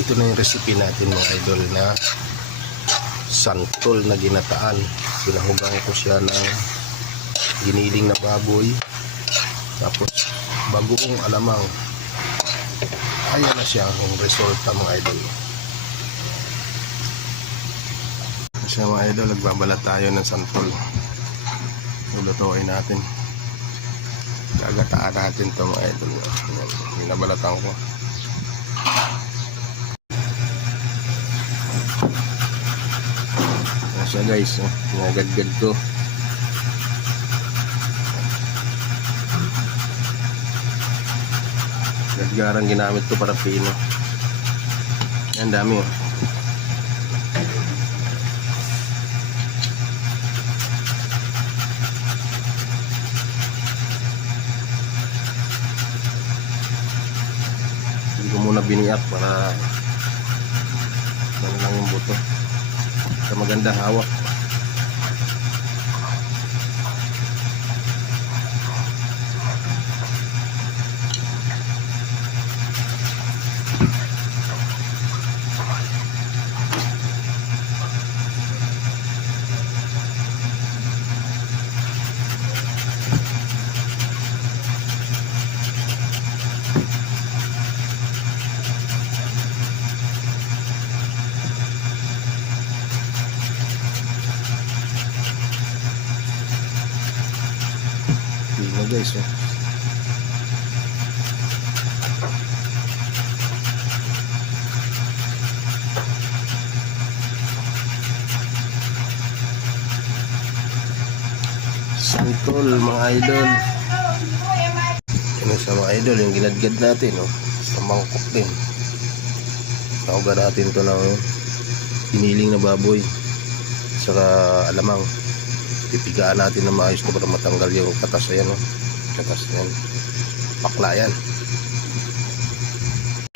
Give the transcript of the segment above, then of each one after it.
ito na yung recipe natin mga idol na santol na ginataan. Sinahugang ko siya ng giniling na baboy. Tapos bagoong alamang. Ayan na siya ang resulta mga idol. Kasi mga idol nagbabalat tayo ng santol. Lulutuin natin. Gagataan natin ito mga idol. Binabalatan ko siya guys oh. nagagad to. Gadgarang ginamit to para pino. Yan dami oh. Hindi ko muna biniyak para ano lang yung buto sa magandang hawak pino guys oh. Santol mga idol Ano sa mga idol yung ginadgad natin oh. Sa mangkok din Sauga natin to ng Piniling na baboy Saka alamang Pipigaan natin na maayos to para matanggal yung katas ayan oh. Katas yan. Pakla yan.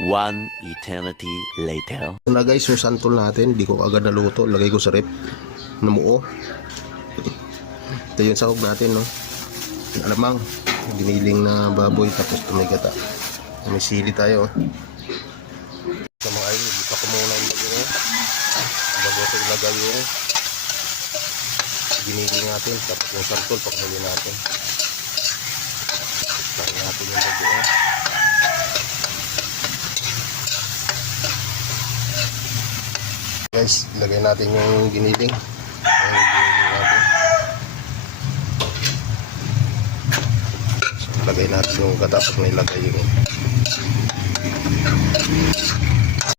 One eternity later. Ito na guys yung santol natin. Di ko agad naluto. Lagay ko sa rep. Namuo. Ito yung sahog natin no? Alamang. Giniling na baboy Tapos tumigata. May sili tayo oh. Sa mga idol Dito ko muna yung bago oh. Bago ko ilagay yung Giniling natin Tapos yung santol Pakhuli natin Lagay natin yung bago oh. Guys, lagay natin yung giniling. Ayan, yung giniling natin. Lagay natin yung katapos na ilagay yung